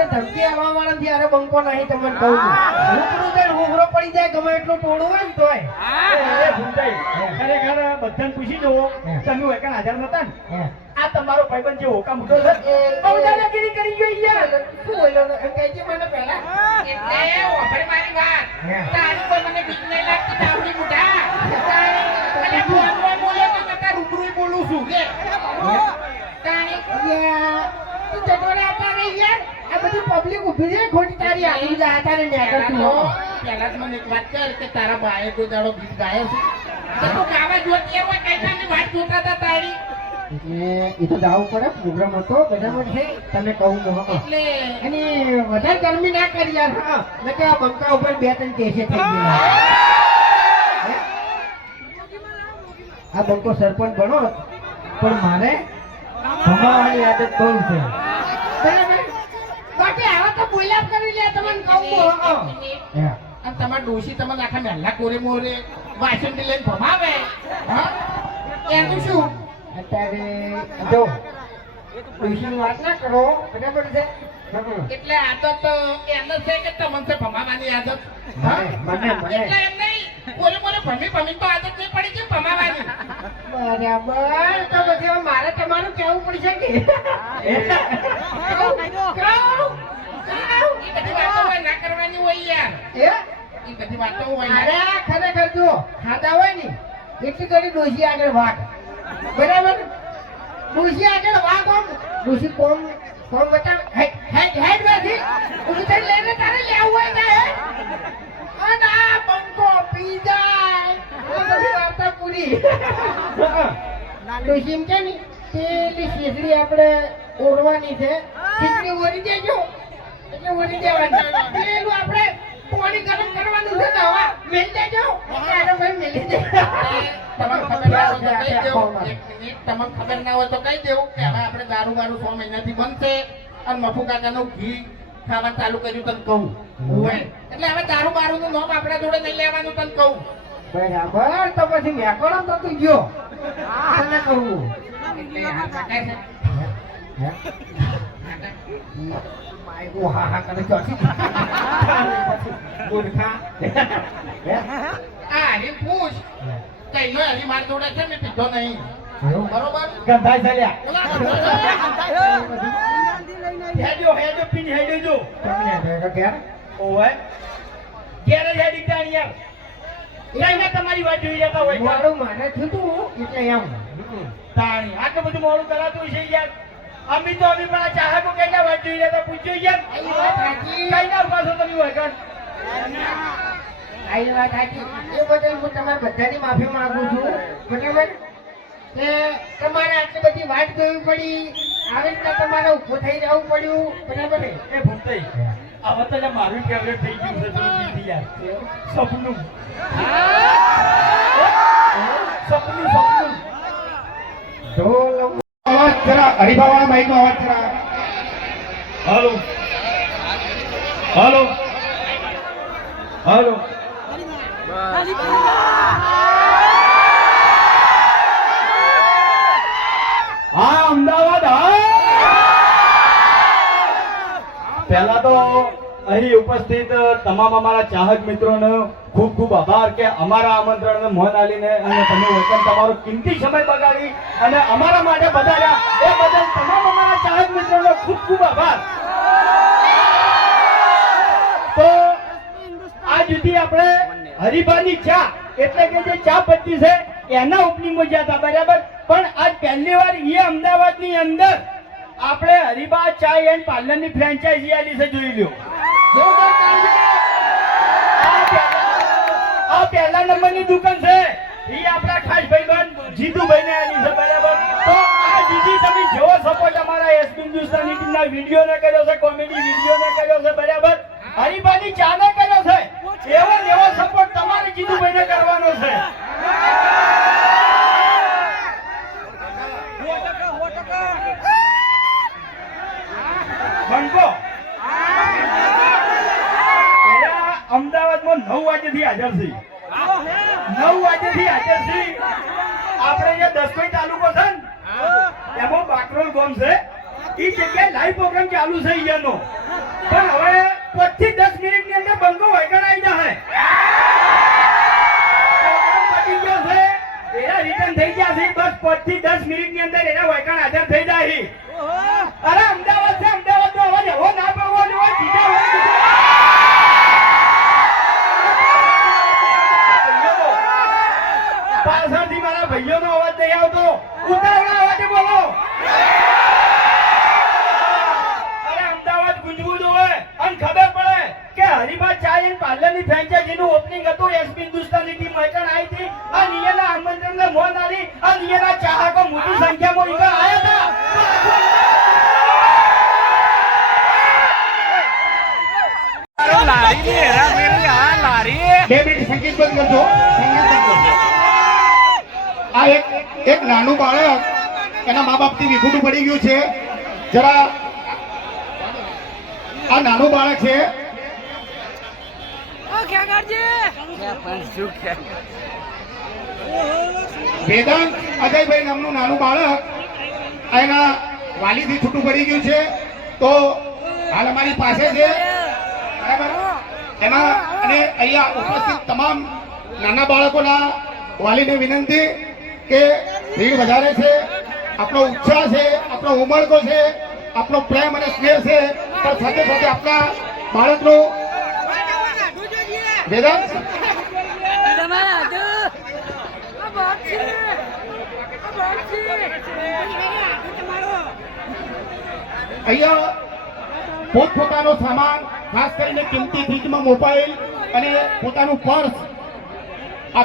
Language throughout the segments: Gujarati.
તમને ધમકી આવવા વાળા ત્યારે બંકો નહીં તમને કહું છું. ઉપરું જઈને પડી જાય ગમે એટલું ટોળું હોય ને તોય. ખરેખર બધાને પૂછી જુઓ તમે વેકણ હાજર નતા ને? આ તમારો ભાઈબંધ જે હોકા છે. બહુ કરી ગયો યાર. શું બોલ્યો તો? એમ કહેજે મને પહેલા. એટલે વફર મારી વાત હે. તારી કોઈ મને બીક નહીં લાગતી તાવડી મુઢા અને ફોન પર બોલ્યો તો નકા રૂબરૂ બોલું છું કે તારી યા, તું જટોરે હતા ને યાર આ બધી પબ્લિક ઊભી છે ખોટી હતા ને. પહેલા મને એક વાત કર કે તારા બાએ કોઈ દાડો ગીત ગાયો છે? તો ગાવા જોતી હોય કઈ વાત જોતા હતા તારી? એટલે એ તો જાવું પડે પ્રોગ્રામ હતો બરાબર છે તને કહું તો એટલે અને વધારે ગરમી ના કરી યાર હા. મેં કે બંકા ઉપર બે ત્રણ કેસે થઈ ગયેલા હે? આ બંકો સરપંચ બનો પણ મારે ભમાવાની આદત બહુ છે બરાબર બાકી આવા તો બોલ્યા કરી લે તમને કહું અને તમારા ડોશી તમને આખા મહેલા કોરે મોરે વાસણ લઈને ભમાવે. હા? એનું શું? અત્યારે જો ડોશીની વાત ના કરો બરાબર છે? એટલે આદત જ છે કે તમને ભમાવાની આદત. હા? મને મને. એટલે એમ નહીં કોરે મોરે ભમી ભમી તો આદત નહીં પડી છે ભમાવાની. બરાબર. તો પછી મારે તમારું કેવું પડશે કે. એ બધી વાતો હોય ના કરવાની હોય યાર. એ? એ બધી વાતો હોય અરે ખરેખર જો ખાતા હોય ને એટલી ઘડી ડોશી આગળ વાગ બરાબર? ડોશી આગળ વાગ આમ ડોશી કોમ કોમ બતાવ. હેડ હેડ હેડ બેઠી. ઊભી થઈને લઈને તારે લેવું હોય અને આ બંકો પી જાય. આ બધી વાર્તા પૂરી. એમ કે ને પેલી શીશડી આપણે ઓળવાની છે. શીશડી ઓરી દેજો એટલે ઓળી દેવાની. પેલું આપણે પાણી ગરમ કરવાનું છે ને હવા મેલ દેજો. ત્યારે ભાઈ મેલી દે. તમને ખબર ના હોય તો કહી દેવું. કે હવે આપણે દારૂ મારું છ મહિનાથી બનશે અને મફુ કાકાનું ઘી ખાવા ચાલુ કર્યું તને કહું. એટલે હવે દારૂ મારું નું નામ આપણા જોડે નહીં લેવાનું તને કહું. બરાબર. તો પછી મેકોડો તો તું ગયો. તને કહું. એટલે આ કાકા છે હે? માયકો હા હા કરે ચોથી મૂર્ખા હે? આ હરી પૂછ કઈ નો હરી માર જોડે છે મેં પીધો નહીં. બરોબર? ગંધાઈ ચાલ્યા હેડ્યો હેડ્યો પીન હેડ્યો જો. તમને ભેગા ઘેર? ઓવે. ઘેર જ હેડી તા યાર. કઈને તમારી વાત જોઈ જતા હોય થયું એટલે એમ. તાણી. આટલું બધું મોડું કરાતું છે યાર. અમે તો અમે પણ આ ચાહકો કેટલા વાત જોઈએ તો પૂછ્યો સાચી. કઈના પાછો તમે વગર આઈ વાત સાચી. એ બદલ હું તમારા બધાની માફી માંગુ છું. બરાબર? કે તમારે આટલી બધી વાત જોવી પડી. આવી રીતના તમારે ઊભું થઈ જવું પડ્યું. બરાબર? ને? એ ભૂમતાઈ આ વખતે મારું ફેવરેટ થઈ ગયું છે યાર. સપનું. સપનું સપનું ઢોલ હરિભાવાળા માઈકનો અવાજ ખરા. હાલો. હાલો. હાલો. હા અમદાવાદ હા. પહેલા તો અહીં ઉપસ્થિત તમામ અમારા ચાહક મિત્રોનો ખૂબ ખૂબ આભાર કે અમારા આમંત્રણને મોન આલીને અને તમે વચન તમારો કિંમતી સમય બગાડી અને અમારા માટે બધાડ્યા એ બદલ તમામ અમારા ચાહક મિત્રોનો ખૂબ ખૂબ આભાર તો આ જુદી આપણે હરિભાની ચા એટલે કે જે ચા પત્તી છે એના ઓપનિંગમાં જ્યાં હતા બરાબર પણ આજ પહેલી વાર એ અમદાવાદની અંદર આપણે હરિભા ચા એન્ડ પાર્લરની ફ્રેન્ચાઇઝી આલી છે, જોઈ લ્યો. આ પહેલા- નંબરની દુકાન છે. એ આપણા ખાસ ભાઈબંધ જીતુભાઈ ને આલી છે, બરાબર? તો આ જીજી તમે જેવો સપોર્ટ અમારા એસ હિન્દુસ્તાની કર્યો છે કોમેડી વીડિયો ને કર્યો છે, બરાબર? હરિભાની ચા ને કર્યો છે. એવો એવો સપોર્ટ તમારે જીતુભાઈ ને કરવાનો છે બંકો પેલા અમદાવાદમાં નવ વાગ્યાથી હાજર છે નવ વાગ્યાથી હાજર છે આપણે અહીંયા દસકોઈ તાલુકો છે ને? એમાં બાકરોલ ગોમ છે. એ જગ્યાએ લાઈવ પ્રોગ્રામ ચાલુ છે અહીંયાનો. પાંચથી દસ મિનિટની અંદર બંગો વળગણ આવી જાય પતી ગયો છે. એના રિટર્ન થઈ ગયા છે. બસ પાંચથી દસ મિનિટની અંદર એના વળગણ હાજર થઈ જાય જોવે ખબર પડે કે હરિભા ચાય એન્ડ પાર્લરની ફ્રેન્ચાઇઝીનું ઓપનિંગ હતું. એસપી હિન્દુસ્તાની ટીમ મહેકણ આવી હતી. આ નિયના આમંત્રણને મોન આવી આ નિયના ચાહકો મોટી સંખ્યામાં ઈકણ આયા હતા. બે મિનિટ સંગીત બંધ કરજો. સંગીત બંધ કરજો. આ એક એક નાનું બાળક એના મા બાપથી વિખૂટું પડી ગયું છે. જરા આ નાનું બાળક છે. વેદાંત અજયભાઈ નામનું નાનું બાળક એના વાલીથી છૂટું પડી ગયું છે. તો હાલ અમારી પાસે છે. બરાબર? એમાં અને અહીંયા ઉપસ્થિત તમામ નાના બાળકોના વાલીને વિનંતી કે ભીડ વધારે છે. આપણો ઉત્સાહ છે આપણો ઉમળકો છે આપણો પ્રેમ અને સ્નેહ છે. પણ સાથે સાથે આપણા બાળકનો વેદાંત. અહીંયા પોતપોતાનો સામાન, ખાસ કરીને કિંમતી ચીજમાં મોબાઈલ અને પોતાનું પર્સ. આ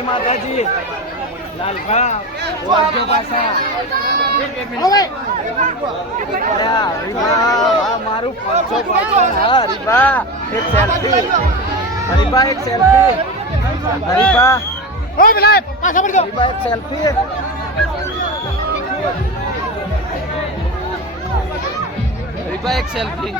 જય માતાજી. લાલભા વાગ્યો મારું પાંચસો હા હરિભા એક સેલ્ફી હરિભા એક સેલ્ફી એક સેલ્ફી હરિભા એક સેલ્ફી